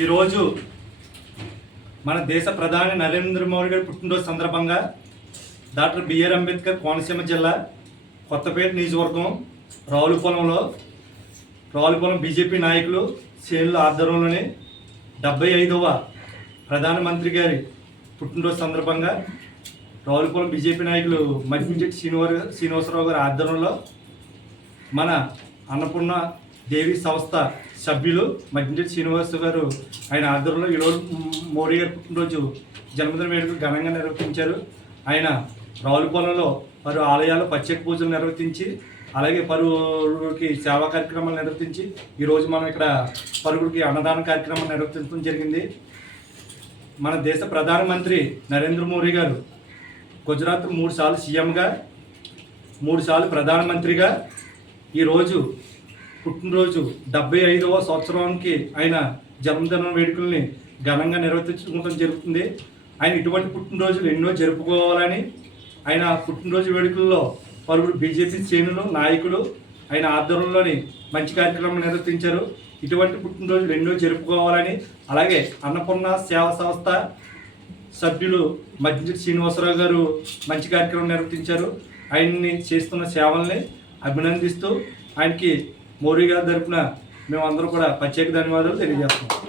ఈరోజు మన దేశ ప్రధాని నరేంద్ర మోడీ గారి పుట్టినరోజు సందర్భంగా డాక్టర్ బిఆర్ అంబేద్కర్ కోనసీమ జిల్లా కొత్తపేట నియోజకవర్గం రావులపాలెం బీజేపీ నాయకులు శ్రేణుల ఆధ్వర్యంలోని 75వ ప్రధానమంత్రి గారి పుట్టినరోజు సందర్భంగా రావులపాలెం బీజేపీ నాయకులు మద్దింశెట్టి శ్రీనివాసరావు గారి ఆధ్వర్యంలో మన అన్నపూర్ణ దేవి సంస్థ సభ్యులు మద్దింశెట్టి శ్రీనివాస గారు ఆయన ఆధ్వర్యంలో ఈరోజు మోడీ గారి పుట్టినరోజు జన్మదిన వేడుకలు ఘనంగా నిర్వహించారు. ఆయన రావులపాలెంలో పలు ఆలయాలు ప్రత్యేక పూజలు నిర్వహించి అలాగే పలువురికి సేవా కార్యక్రమాలు నిర్వహించి ఈరోజు మనం ఇక్కడ పలువురికి అన్నదాన కార్యక్రమం నిర్వహించడం జరిగింది. మన దేశ ప్రధానమంత్రి నరేంద్ర మోడీ గారు గుజరాత్ 3 సార్లు సీఎంగా 3 సార్లు ప్రధానమంత్రిగా ఈరోజు పుట్టినరోజు 75వ సంవత్సరానికి ఆయన జన్మదిన వేడుకల్ని ఘనంగా నిర్వర్తించుకోవడం జరుగుతుంది. ఆయన ఇటువంటి పుట్టినరోజులు ఎన్నో జరుపుకోవాలని ఆయన పుట్టినరోజు వేడుకల్లో పలువురు బీజేపీ శ్రేణులు నాయకులు ఆయన ఆధ్వర్యంలోని మంచి కార్యక్రమం నిర్వర్తించారు. ఇటువంటి పుట్టినరోజులు ఎన్నో జరుపుకోవాలని అలాగే అన్నపూర్ణ సేవా సంస్థ సభ్యులు మద్దింశెట్టి శ్రీనివాసరావు గారు మంచి కార్యక్రమం నిర్వర్తించారు. ఆయన్ని చేస్తున్న సేవల్ని అభినందిస్తూ ఆయనకి మోడీ గారి తరఫున మేమందరూ కూడా ప్రత్యేక ధన్యవాదాలు తెలియజేస్తున్నాం.